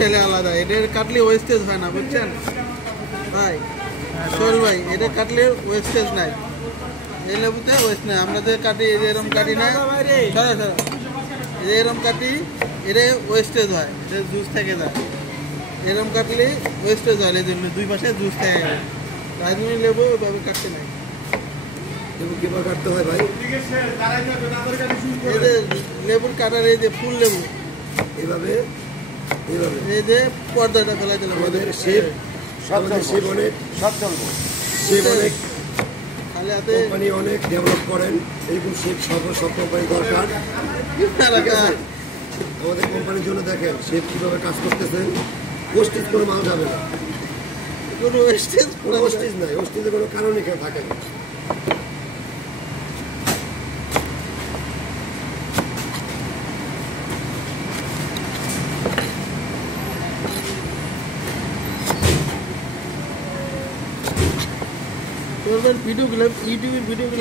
স্টাইলে আলাদা, এটা কাটলে ওয়েস্টেজ হয় না, বুঝছেন ভাই সোহেল ভাই? এটা কাটলে ওয়েস্টেজ নাই, এই লেবুতে ওয়েস্ট নাই। আমরা যে কাটি এই যে এরকম কাটি না, সরা সরা, এই যে এরকম কাটি, এটা ওয়েস্টেজ হয়, এটা জুস থেকে যায়। এরকম কাটলে ওয়েস্টেজ হয়, এই জন্য দুই পাশে জুস থেকে গেলে রাজধানী লেবু ওইভাবে কাটতে নাই। লেবু কিভাবে কাটতে হয় ভাই? এই যে লেবুর কাটার, এই যে ফুল লেবু এইভাবে এইভাবে এই যে পর্দাটা ফেলা দিলাম। আমাদের শেপ অনেক শেপ অনেক খালি হাতে কোম্পানি অনেক ডেভেলপ করেন, এরকম শেপ সব কোম্পানি দরকার। ঠিক আছে, আমাদের কোম্পানির জন্য দেখেন শেপ কীভাবে কাজ করতেছেন। ওস্টেজ কোনো মাল যাবে না, কোনো ওয়েস্টেজ কোনো ওস্টেজ নাই, ওস্টেজের কোনো কারণই থাকে না। ভিডিওগুলো ইউটিউবের ভিডিওগুলো